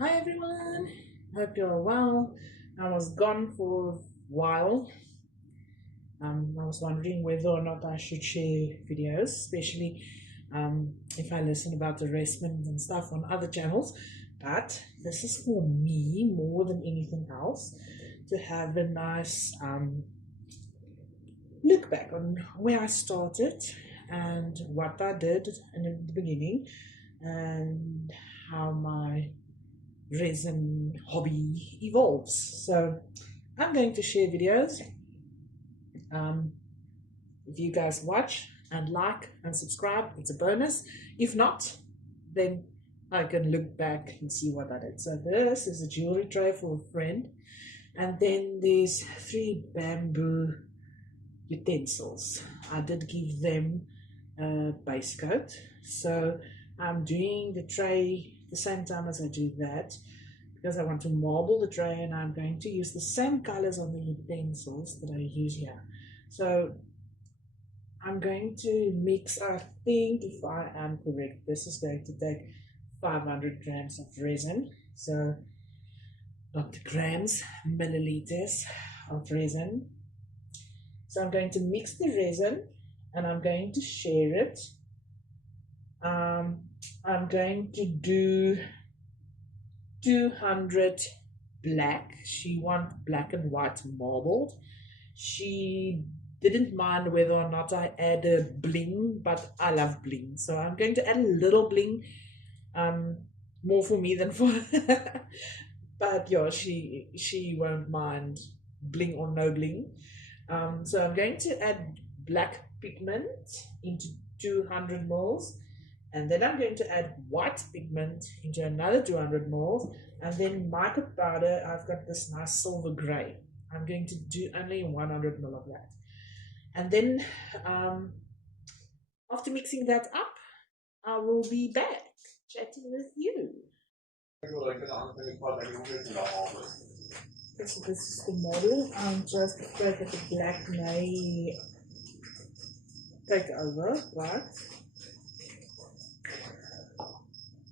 Hi everyone, hope you're well. I was gone for a while. I was wondering whether or not I should share videos, especially if I listen about the investments and stuff on other channels. But this is for me more than anything else to have a nice look back on where I started and what I did in the beginning and how my resin hobby evolves. So I'm going to share videos. If you guys watch and like and subscribe, it's a bonus. If not, then I can look back and see what I did. So this is a jewelry tray for a friend. And then there's 3 bamboo utensils. I did give them a base coat. So I'm doing the tray the same time as I do that, because I want to marble the tray, and I'm going to use the same colors on the utensils that I use here. So I'm going to mix, I think, if I am correct, this is going to take 500 grams of resin. So not grams, milliliters of resin. So I'm going to mix the resin and I'm going to share it. I'm going to do 200 black. She wants black and white marbled. She didn't mind whether or not I add a bling, but I love bling, so I'm going to add a little bling, more for me than for but yeah, she won't mind bling or no bling. So I'm going to add black pigment into 200 mils, and then I'm going to add white pigment into another 200 mils, and then mica powder. I've got this nice silver gray. I'm going to do only 100 mil of that, and then after mixing that up, I will be back chatting with you. Okay, so this is the model. I'm just afraid that the black may take over, but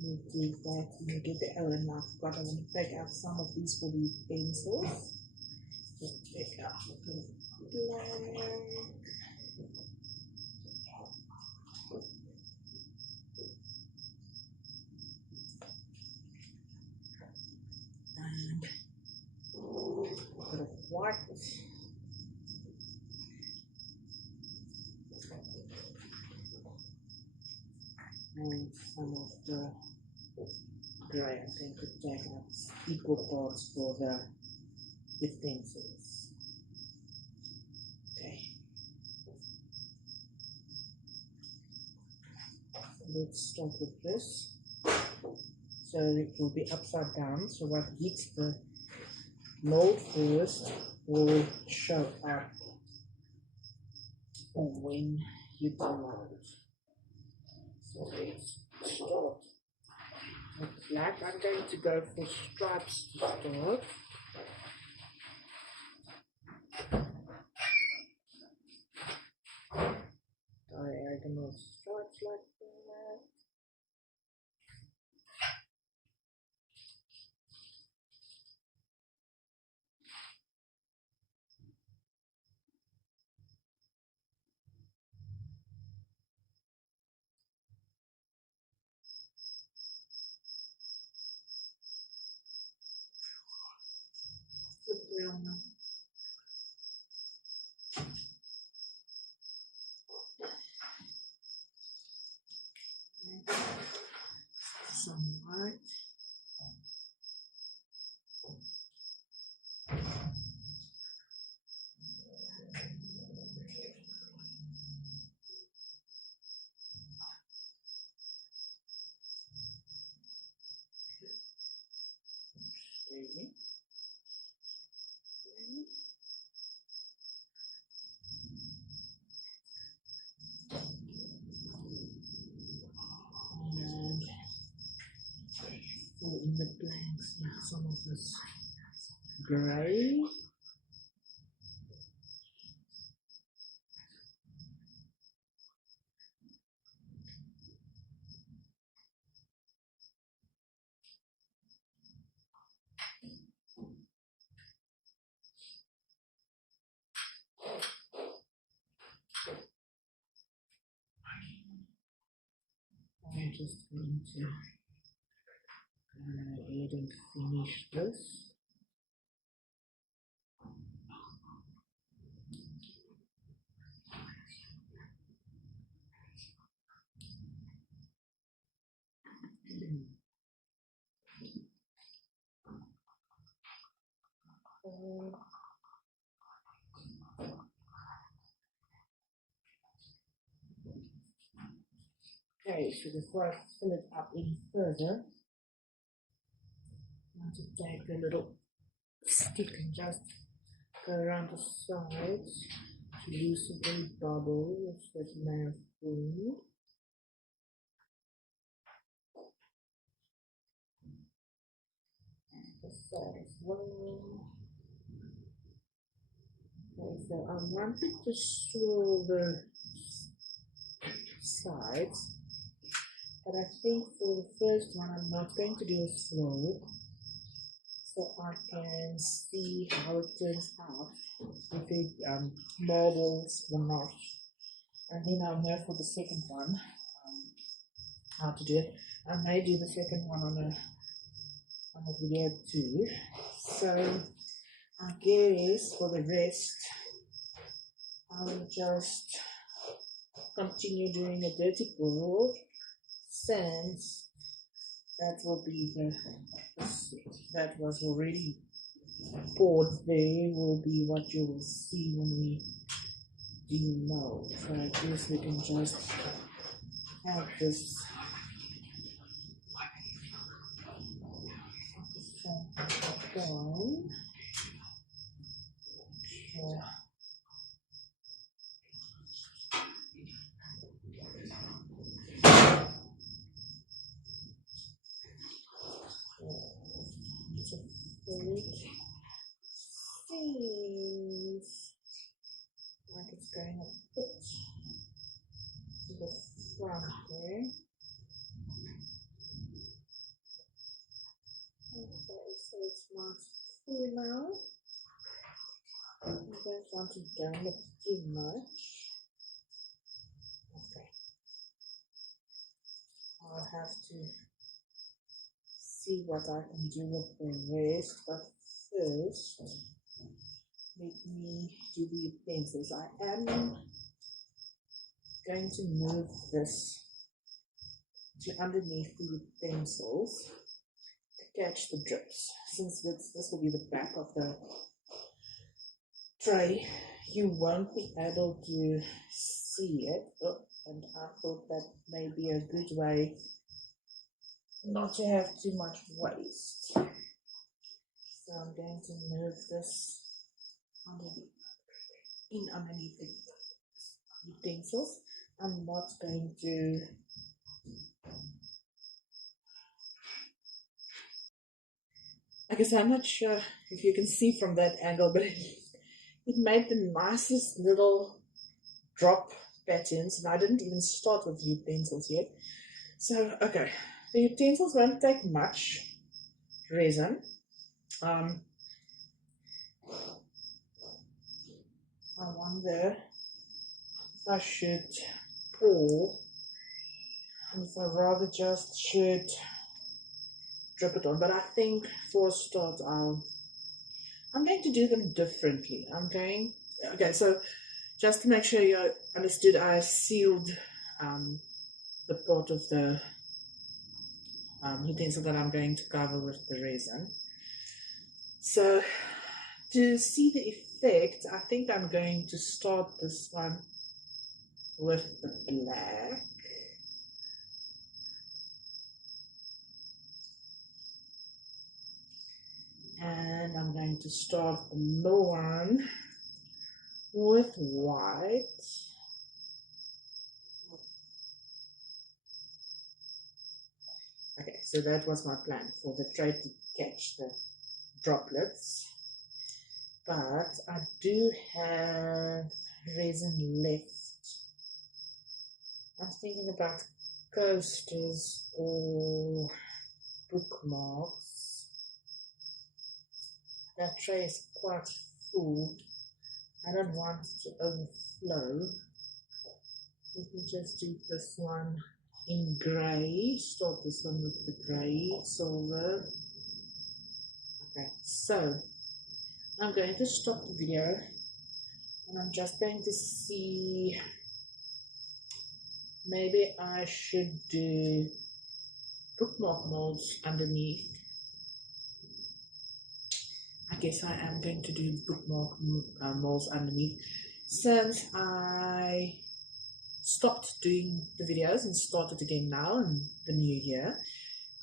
we'll do that when we get the Ellen. I've got, I want to take out some of these for the pencils. Just take out the black. And a bit of white. And some of the gray. I'm going to take out equal parts for the utensils. Okay. Let's start with this. So it will be upside down. So what hits the mold first will show up when you download. So let's start with black. I'm going to go for stripes to start. Diagonal stripes like that. Some white. Okay. And fill in the blanks with some of this gray. I'm just going to go ahead and finish this. Okay, so before I fill it up any further, I want to take the little stick and just go around the sides to loosen any bubbles that may have formed. The side as well. Okay, so I wanted to swirl the sides, but I think for the first one I'm not going to do a swirl, so I can see how it turns out, if it marbles or not, and then I'll know for the second one how to do it. I may do the second one on a video too, so I guess for the rest I will just continue doing a dirty board, since that will be the set that was already poured there will be what you will see when we do mold. So I guess we can just add this down. Seems like it's going a bit to the front there. Okay, so it's not full now. I don't want to down it too much. Okay. I'll have to see what I can do with the rest, but first let me do the utensils. I am going to move this to underneath the utensils to catch the drips. Since this will be the back of the tray, you won't be able to see it. Oh, and I thought that may be a good way not to have too much waste. So I'm going to move this underneath the utensils. I'm not going to I guess I'm not sure if you can see from that angle, but it made the nicest little drop patterns, and I didn't even start with the utensils yet. So okay, the utensils won't take much resin. I wonder if I should pour, if I rather just should drip it on, but I think for a start I'm going to do them differently. Okay, so just to make sure you understood, I sealed the part of the utensil that I'm going to cover with the resin. So to see the effect, I think I'm going to start this one with the black. And I'm going to start the middle one with white. Okay, so that was my plan, for the tray to catch the droplets. But I do have resin left. I'm thinking about coasters or bookmarks. That tray is quite full. I don't want it to overflow. Let me just do this one in grey. Start this one with the grey silver. Okay, so I'm going to stop the video and I'm just going to see, maybe I should do bookmark molds underneath. I guess I am going to do bookmark molds underneath, since I stopped doing the videos and started again now in the new year.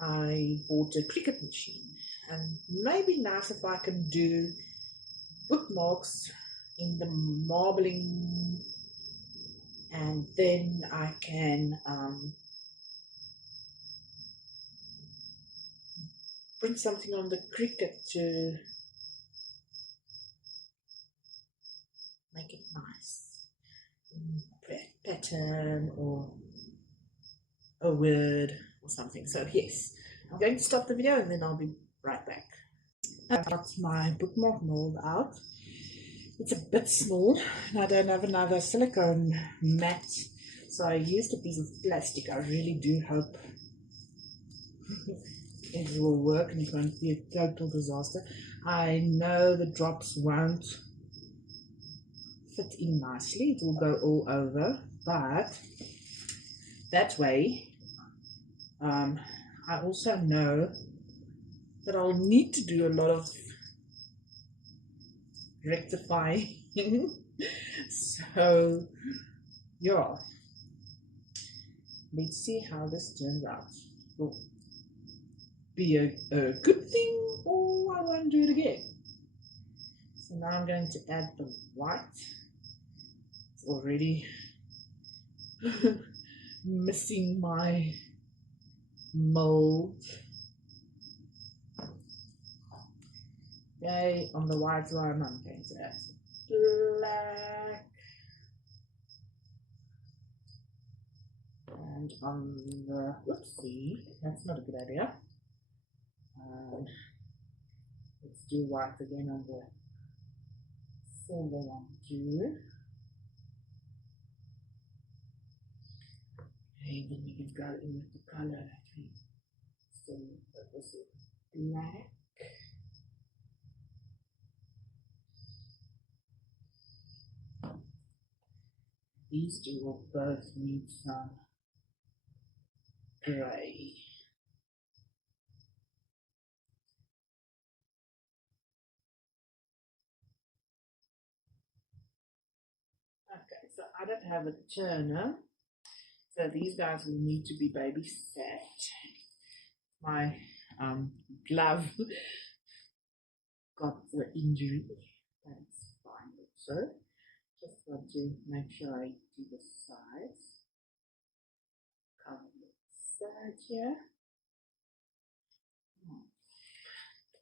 I bought a Cricut machine, and maybe nice if I can do bookmarks in the marbling, and then I can print something on the Cricut to make it nice, pattern or a word or something. So yes, I'm going to stop the video and then I'll be right back. I've got my bookmark mold out. It's a bit small and I don't have another silicone mat, so I used a piece of plastic. I really do hope it will work and it won't be a total disaster. I know the drops won't fit in nicely, it will go all over, but that way I also know that I'll need to do a lot of rectifying. So yeah, let's see how this turns out. Will be a good thing, or I won't do it again. So now I'm going to add the white. It's already missing my mold. Okay, on the white one I'm going to add black, and on the, whoopsie, that's not a good idea. Let's do white again on the silver one too. Okay, then we can go in with the color. So this is black. These two will both need some grey. Okay, so I don't have a turner, so these guys will need to be babysat. My glove got the injury. That's fine also. Just want to make sure I do the sides. Cover the side here.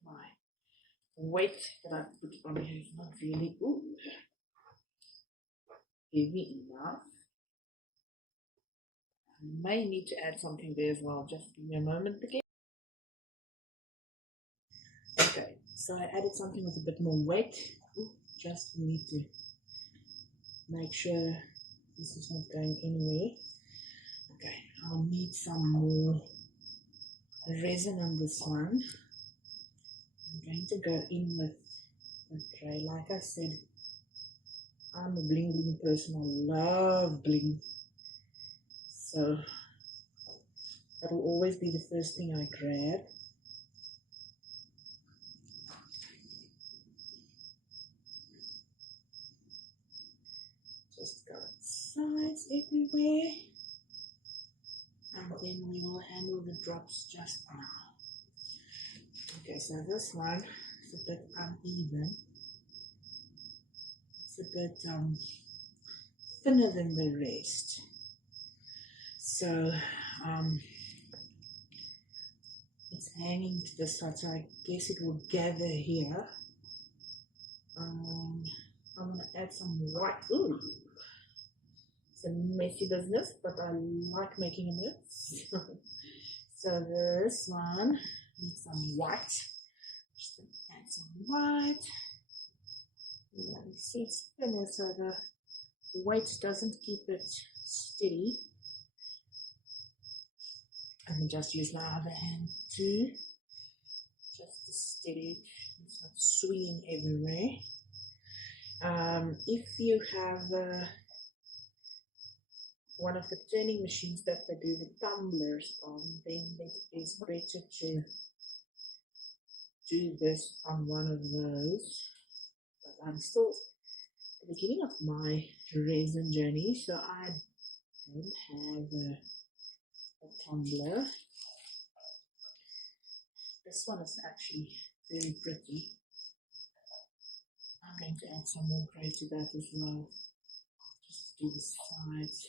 My weight that I put on here is not really heavy enough. I may need to add something there as well. Just give me a moment again. Okay, so I added something with a bit more weight. Just need to make sure this is not going anywhere. Okay, I'll need some more resin on this one. I'm going to go in with the tray. Like I said, I'm a bling bling person. I love bling. So that will always be the first thing I grab. Just go sides everywhere. And then we will handle the drops just now. Okay, so this one is a bit uneven. It's a bit thinner than the rest. So it's hanging to the side, so I guess it will gather here. I'm going to add some white. Ooh, it's a messy business, but I like making a mess. So this one needs some white. Just going to add some white. You see it's thinner, so the weight doesn't keep it steady. Let me just use my other hand too, just to steady it. It's not swinging everywhere. If you have one of the turning machines that they do the tumblers on, then it is better to do this on one of those. But I'm still at the beginning of my resin journey, so I don't have a tumbler. This one is actually very pretty. I'm going to add some more gray to that as well, just to do the sides.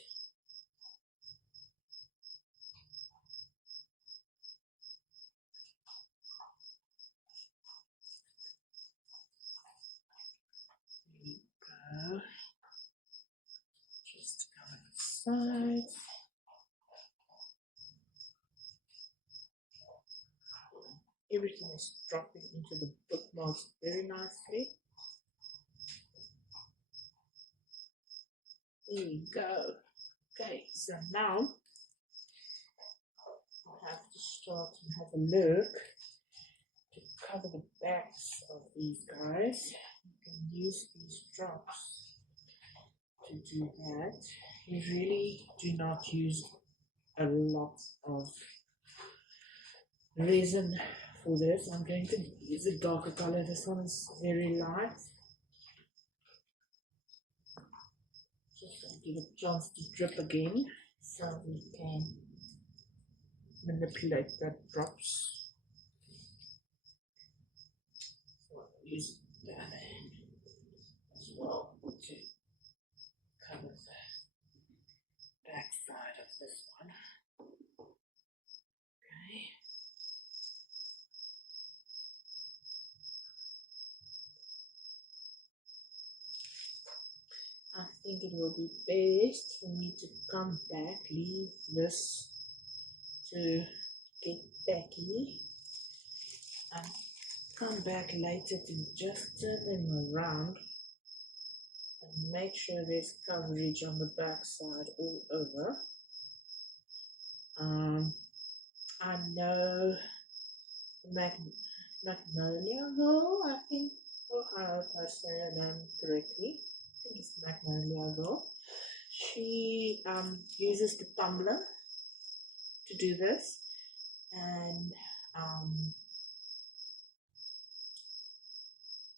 There we go. Just cover the sides. Everything is dropping into the bookmarks very nicely. There we go. Okay, so now I have to start and have a look to cover the backs of these guys. You can use these drops to do that. You really do not use a lot of resin for this. I'm going to use a darker color. This one is very light. Just give it a chance to drip again so we can manipulate that drops. So I'll use that hand as well to cover the back side of this one. Okay. I think it will be best for me to come back, leave this to get tacky, and come back later to just turn them around and make sure there's coverage on the back side all over. I know Magnolia Girl, I think, I hope I say her name correctly. I think it's Magnolia Girl. She uses the tumbler to do this, and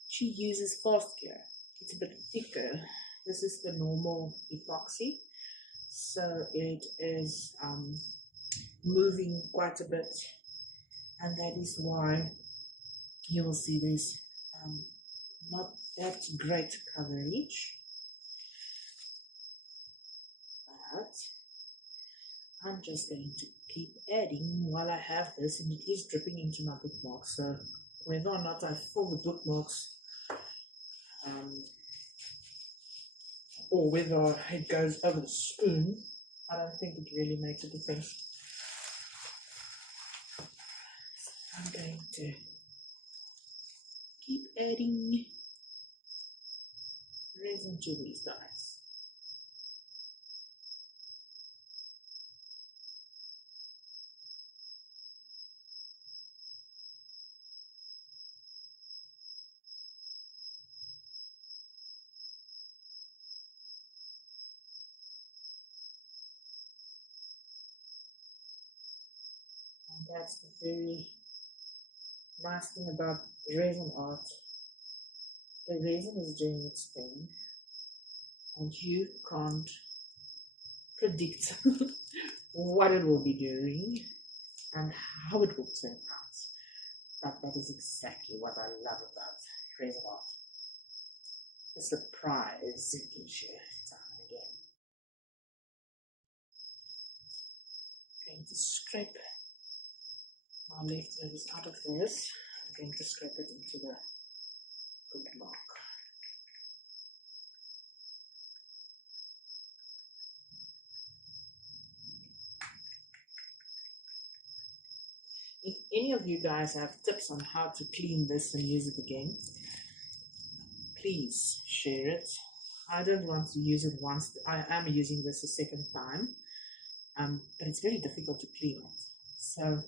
she uses fast gear. It's a bit thicker. This is the normal epoxy, so it is moving quite a bit, and that is why you will see this not that great coverage. But I'm just going to keep adding while I have this, and it is dripping into my bookmarks, so whether or not I fill the bookmarks or whether it goes over the spoon, I don't think it really makes a difference. So I'm going to keep adding resin to these guys. And that's the very nice thing about resin art. The resin is doing its thing, and you can't predict what it will be doing and how it will turn out. But that is exactly what I love about resin art. The surprise you can share time and again. I'm going to scrape my leftovers out of this. I'm going to scrape it into the bookmark. If any of you guys have tips on how to clean this and use it again, please share it. I don't want to use it once. I am using this a second time, but it's very difficult to clean it. So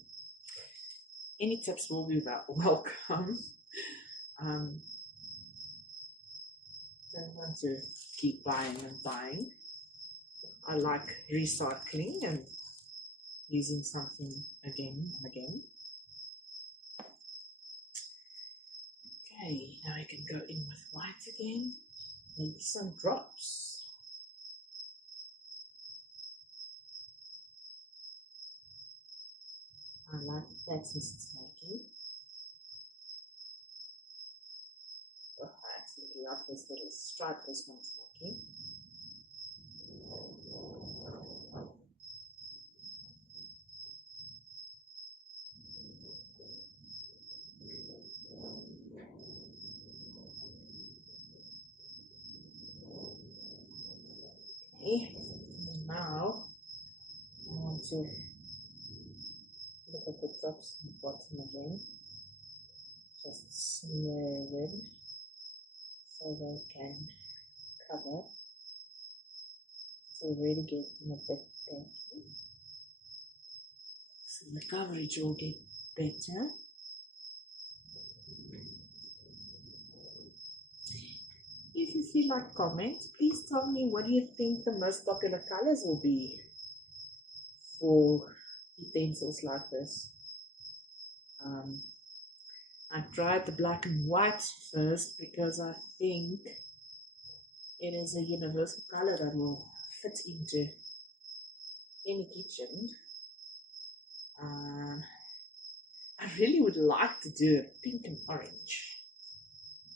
any tips will be welcome. Don't want to keep buying and buying. I like recycling and using something again and again. Okay, now I can go in with white again. Maybe some drops. I like the patterns it's making. Oh, I absolutely love this little stripe this one's making. Okay, and now I want to look at the drops on the bottom again. Just smear them so they can cover. It's already getting a bit tacky. So the coverage will get better. If you feel like comment, please tell me what do you think the most popular colors will be for utensils like this. I tried the black and white first because I think it is a universal color that will fit into any kitchen. I really would like to do a pink and orange.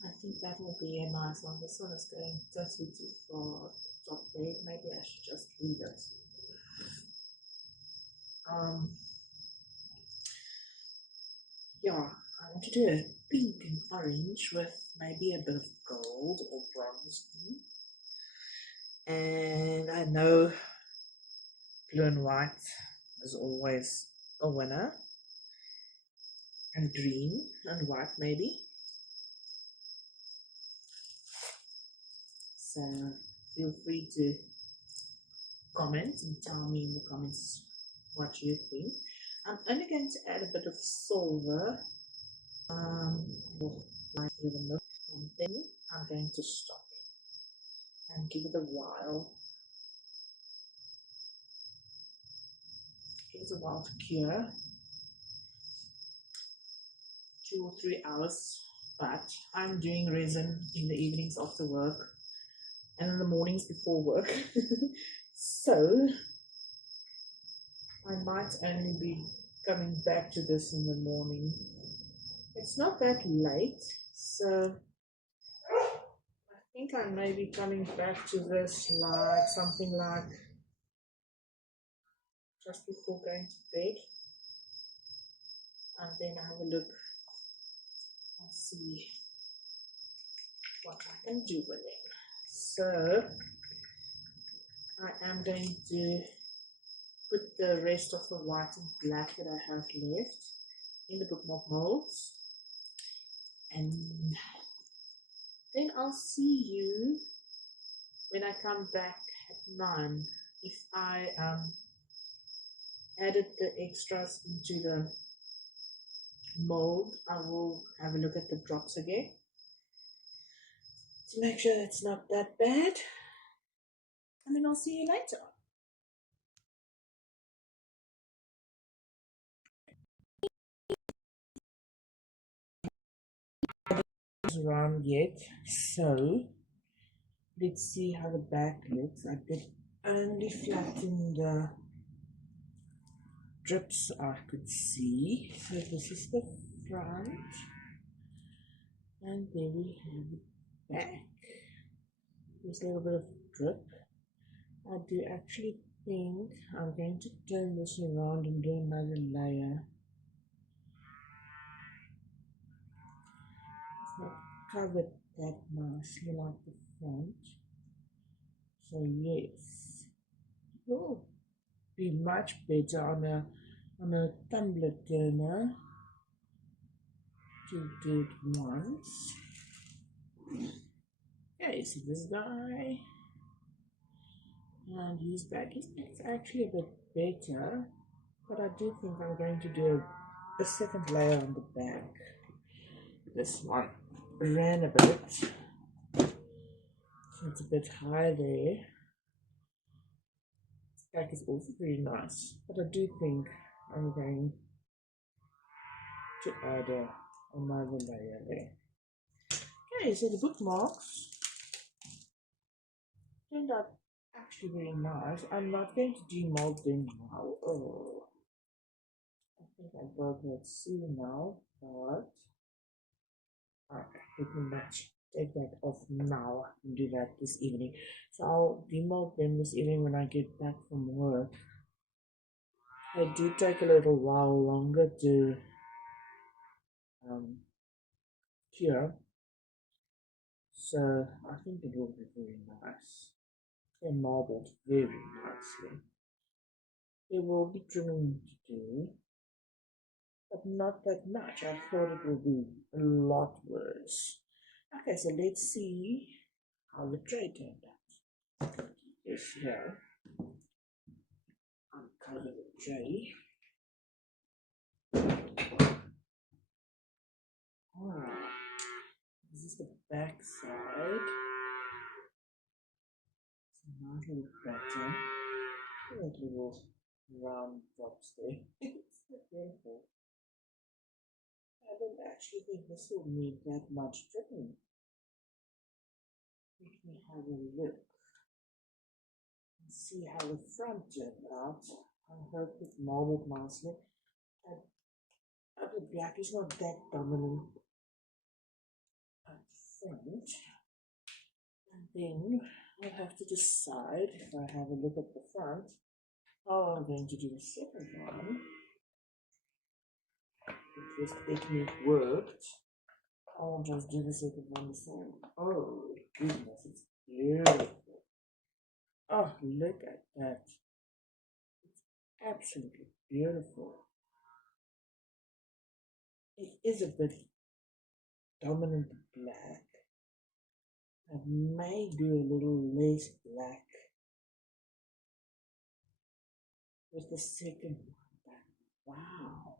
I think that will be a nice one. This one is going totally too far top there. Maybe I should just leave it. Yeah, I want to do a pink and orange with maybe a bit of gold or bronze. And I know blue and white is always a winner. And green and white maybe. So feel free to comment and tell me in the comments what you think. I'm only going to add a bit of silver, like through the milk, and then I'm going to stop and give it a while. Give it a while to cure, 2 or 3 hours. But I'm doing resin in the evenings after work and in the mornings before work. So I might only be coming back to this in the morning. It's not that late, so I think I may be coming back to this like something like just before going to bed, and then have a look and see what I can do with it. So I am going to put the rest of the white and black that I have left in the bookmark molds, and then I'll see you when I come back at 9. If I added the extras into the mold, I will have a look at the drops again to make sure it's not that bad, and then I'll see you later. Around yet, so let's see how the back looks. I did only flatten the drips I could see. So this is the front, and there we have the back. There's a little bit of drip. I do actually think I'm going to turn this around and do another layer. It's not covered that nicely like the front. So yes, it will be much better on a tumbler turner to do it once. Okay, so this guy, and his back is actually a bit better. But I do think I'm going to do a second layer on the back. This one ran a bit, so it's a bit high there. This back is also very nice, but I do think I'm going to add another layer there. Okay, so the bookmarks turned out actually very nice. I'm not going to demold them now. Oh, I think I broke that seal now, but okay, let me not take that off now. I can do that this evening. So I'll demold them this evening when I get back from work. They do take a little while longer to cure, so I think it will be very nice. They're marbled very nicely. There will be trimming to do, but not that much. I thought it would be a lot worse. Okay, so let's see how the tray turned out. Yes, here, uncover the tray. Alright, this is the back side. It's a nice little pattern. Like little round drops there. It's so beautiful. I don't actually think this will need that much trimming. Let me have a look and see how the front turned out. I hope it marbled nicely. The black is not that dominant at the front. And then I'll have to decide, if I have a look at the front, how I'm going to do the second one. If this technique worked, I'll just do the second one the same. Oh goodness, it's beautiful. Oh, look at that. It's absolutely beautiful. It is a bit dominant black. I may do a little less black with the second one. Wow.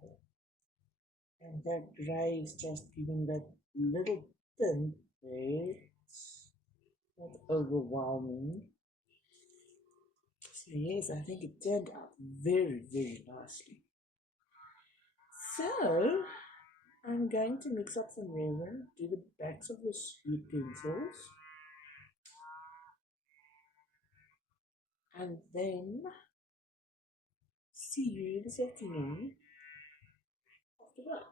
And that grey is just giving that little tint there. It's not overwhelming. So yes, I think it turned out very, very nicely. So I'm going to mix up some resin, do the backs of the utensils, and then see you this afternoon after work.